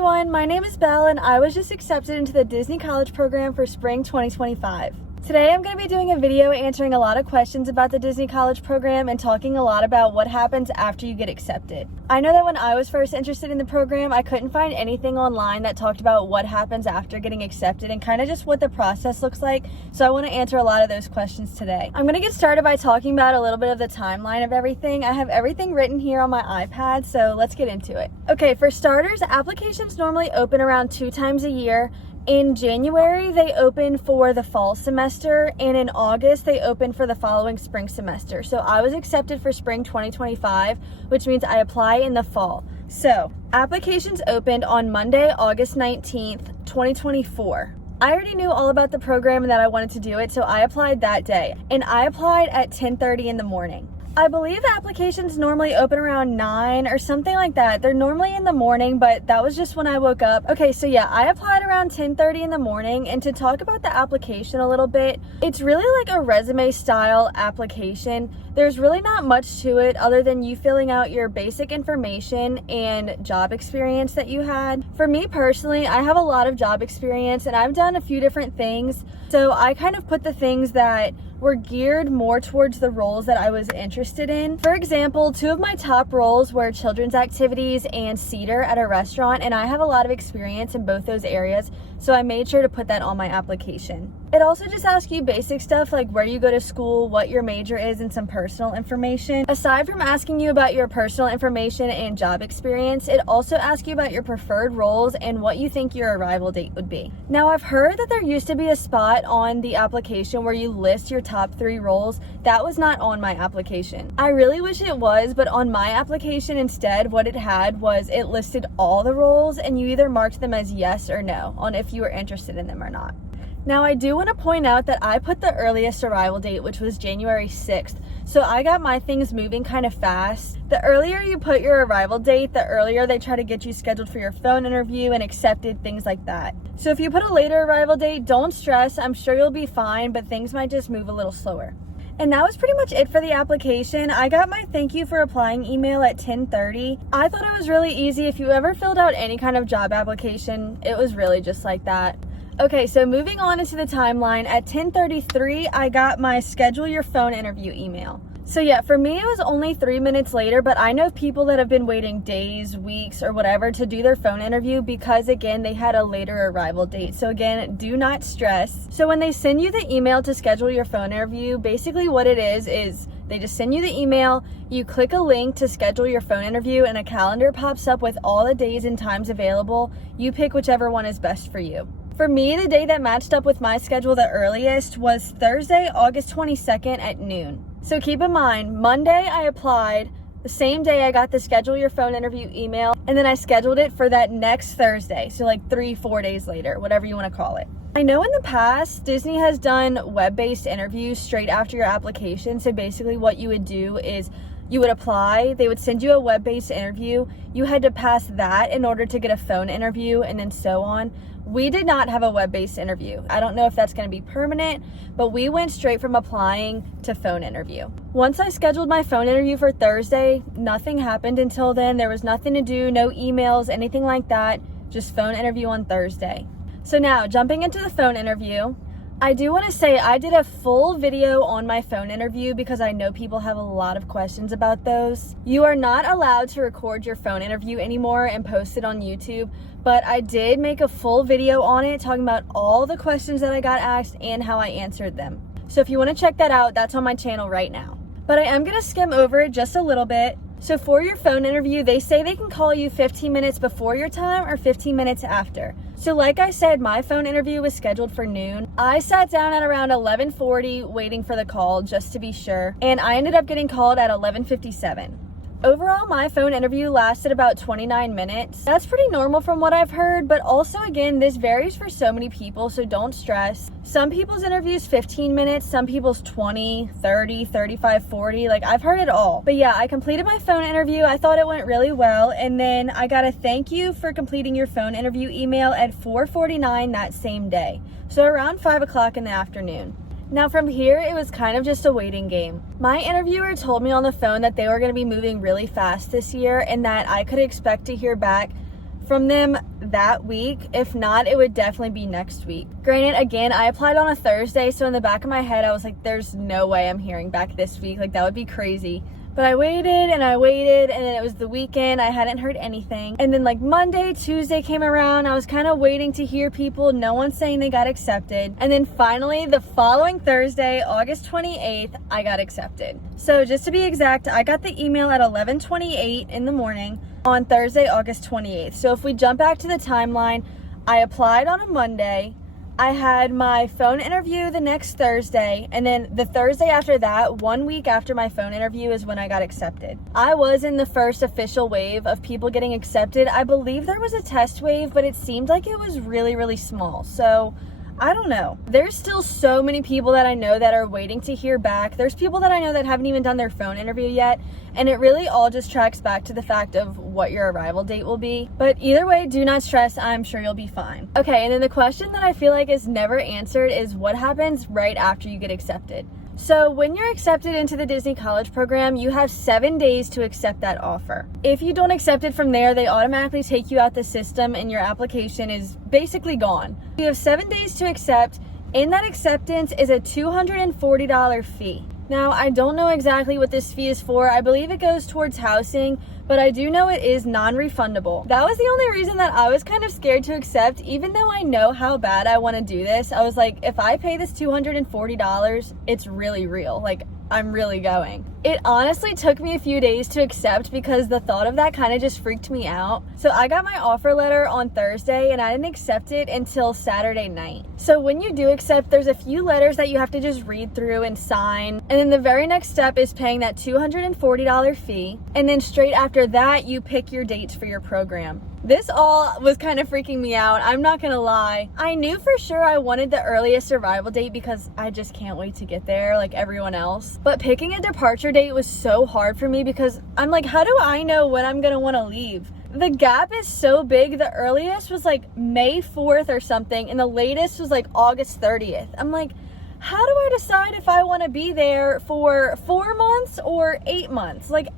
everyone, my name is Belle and I was just accepted into the Disney College program for spring 2025. Today I'm going to be doing a video answering a lot of questions about the Disney College program and talking a lot about what happens after you get accepted. I know that when I was first interested in the program, I couldn't find anything online that talked about what happens after getting accepted and kind of just what the process looks like, so I want to answer a lot of those questions today. I'm going to get started by talking about a little bit of the timeline of everything. I have everything written here on my iPad, so let's get into it. Okay, for starters, applications normally open around 2 times a year. In January, they open for the fall semester, and in August, they open for the following spring semester. So I was accepted for spring 2025, which means I apply in the fall. So applications opened on Monday, August 19th, 2024. I already knew all about the program and that I wanted to do it, so I applied that day. And I applied at 10:30 in the morning. I believe the applications normally open around 9 or something like that. They're normally in the morning, but that was just when I woke up. Okay, so yeah, I applied around 10:30 in the morning, and to talk about the application a little bit, it's really like a resume style application. There's really not much to it other than you filling out your basic information and job experience that you had. For me personally, I have a lot of job experience and I've done a few different things. So I kind of put the things that were geared more towards the roles that I was interested in. For example, 2 of my top roles were children's activities and seater at a restaurant, and I have a lot of experience in both those areas, so I made sure to put that on my application. It also just asks you basic stuff like where you go to school, what your major is, and some personal information. Aside from asking you about your personal information and job experience, it also asks you about your preferred roles and what you think your arrival date would be. Now, I've heard that there used to be a spot on the application where you list your top 3 roles. That was not on my application. I really wish it was, but on my application instead, what it had was it listed all the roles and you either marked them as yes or no on if you were interested in them or not. Now, I do want to point out that I put the earliest arrival date, which was January 6th, so I got my things moving kind of fast. The earlier you put your arrival date, the earlier they try to get you scheduled for your phone interview and accepted, things like that. So if you put a later arrival date, don't stress. I'm sure you'll be fine, but things might just move a little slower. And that was pretty much it for the application. I got my thank you for applying email at 10:30. I thought it was really easy. If you ever filled out any kind of job application, it was really just like that. Okay, so moving on into the timeline, at 10:33, I got my schedule your phone interview email. So yeah, for me, it was only 3 minutes later, but I know people that have been waiting days, weeks, or whatever to do their phone interview because, again, they had a later arrival date. So again, do not stress. So when they send you the email to schedule your phone interview, basically what it is they just send you the email, you click a link to schedule your phone interview, and a calendar pops up with all the days and times available. You pick whichever one is best for you. For me, the day that matched up with my schedule the earliest was Thursday, August 22nd at noon. So keep in mind, Monday I applied, the same day I got the schedule your phone interview email, and then I scheduled it for that next Thursday, so like 3-4 days later, whatever you want to call it. I know in the past, Disney has done web-based interviews straight after your application, so basically what you would do is you would apply, they would send you a web-based interview, you had to pass that in order to get a phone interview, and then so on. We did not have a web-based interview. I don't know if that's going to be permanent, but we went straight from applying to phone interview. Once I scheduled my phone interview for Thursday, nothing happened until then. There was nothing to do, no emails, anything like that, just phone interview on Thursday. So now, jumping into the phone interview, I do want to say I did a full video on my phone interview because I know people have a lot of questions about those. You are not allowed to record your phone interview anymore and post it on YouTube, but I did make a full video on it talking about all the questions that I got asked and how I answered them. So if you want to check that out, that's on my channel right now. But I am going to skim over it just a little bit. So for your phone interview, they say they can call you 15 minutes before your time or 15 minutes after. So like I said, my phone interview was scheduled for noon. I sat down at around 11:40 waiting for the call just to be sure, and I ended up getting called at 11:57. Overall, my phone interview lasted about 29 minutes. That's pretty normal from what I've heard, but also again, this varies for so many people, so don't stress. Some people's interviews 15 minutes, some people's 20, 30, 35, 40, like I've heard it all. But yeah, I completed my phone interview. I thought it went really well, and then I got a thank you for completing your phone interview email at 4:49 that same day, so around 5 o'clock in the afternoon. Now from here, it was kind of just a waiting game. My interviewer told me on the phone that they were going to be moving really fast this year and that I could expect to hear back from them that week. If not, it would definitely be next week. Granted, again, I applied on a Thursday, so in the back of my head I was like, there's no way I'm hearing back this week. Like, that would be crazy. But I waited, and then it was the weekend. I hadn't heard anything. And then like Monday, Tuesday came around. I was kind of waiting to hear people. No one saying they got accepted. And then finally, the following Thursday, August 28th, I got accepted. So just to be exact, I got the email at 11:28 in the morning on Thursday, August 28th. So if we jump back to the timeline, I applied on a Monday. I had my phone interview the next Thursday, and then the Thursday after that, 1 week after my phone interview, is when I got accepted. I was in the first official wave of people getting accepted. I believe there was a test wave, but it seemed like it was really, really small. So I don't know. There's still so many people that I know that are waiting to hear back. There's people that I know that haven't even done their phone interview yet, and it really all just tracks back to the fact of what your arrival date will be. But either way, do not stress. I'm sure you'll be fine. Okay, and then the question that I feel like is never answered is what happens right after you get accepted. So when you're accepted into the Disney College program, you have 7 days to accept that offer. If you don't accept it from there, they automatically take you out the system and your application is basically gone. You have 7 days to accept. In that acceptance is a $240 fee. Now, I don't know exactly what this fee is for. I believe it goes towards housing, but I do know it is non-refundable. That was the only reason that I was kind of scared to accept, even though I know how bad I want to do this. I was like, if I pay this $240, it's really real. Like, I'm really going. It honestly took me a few days to accept because the thought of that kind of just freaked me out. So I got my offer letter on Thursday and I didn't accept it until Saturday night. So when you do accept, there's a few letters that you have to just read through and sign. And then the very next step is paying that $240 fee. And then straight after that, you pick your dates for your program. This all was kind of freaking me out. I'm not gonna lie. I knew for sure I wanted the earliest arrival date because I just can't wait to get there like everyone else. But picking a departure date was so hard for me because I'm like, how do I know when I'm gonna wanna leave? The gap is so big. The earliest was like May 4th or something, and the latest was like August 30th. I'm like, how do I decide if I wanna be there for 4 months or 8 months? Like,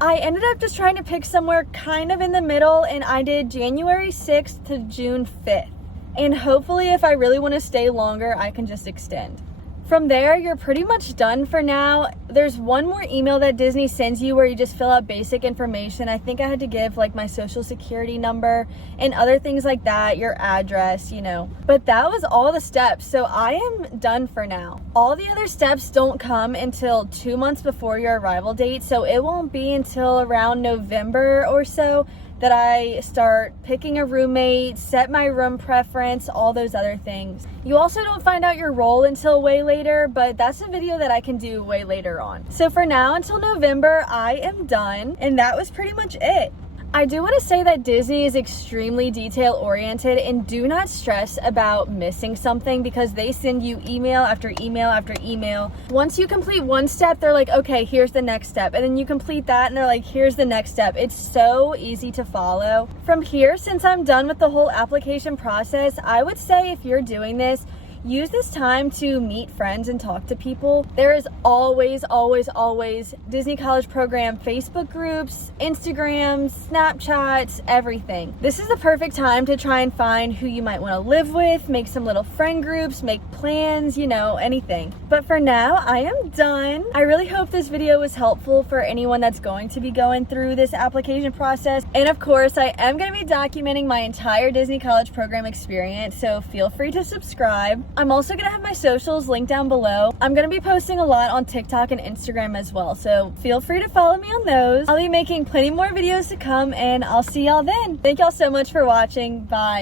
I ended up just trying to pick somewhere kind of in the middle, and I did January 6th to June 5th. And hopefully if I really want to stay longer, I can just extend. From there, you're pretty much done for now. There's one more email that Disney sends you where you just fill out basic information. I think I had to give like my social security number and other things like that, your address, you know. But that was all the steps, so I am done for now. All the other steps don't come until 2 months before your arrival date, so it won't be until around November or so that I start picking a roommate, set my room preference, all those other things. You also don't find out your role until way later, but that's a video that I can do way later on. So for now, until November, I am done, and that was pretty much it. I do want to say that Disney is extremely detail oriented, and do not stress about missing something because they send you email after email after email. Once you complete one step, they're like, okay, here's the next step. And then you complete that and they're like, here's the next step. It's so easy to follow. From here, since I'm done with the whole application process, I would say if you're doing this, use this time to meet friends and talk to people. There is always, always, always Disney College Program Facebook groups, Instagrams, Snapchats, everything. This is the perfect time to try and find who you might want to live with, make some little friend groups, make plans, you know, anything. But for now, I am done. I really hope this video was helpful for anyone that's going to be going through this application process. And of course, I am going to be documenting my entire Disney College Program experience, so feel free to subscribe. I'm also gonna have my socials linked down below. I'm gonna be posting a lot on TikTok and Instagram as well, so feel free to follow me on those. I'll be making plenty more videos to come, and I'll see y'all then. Thank y'all so much for watching. Bye.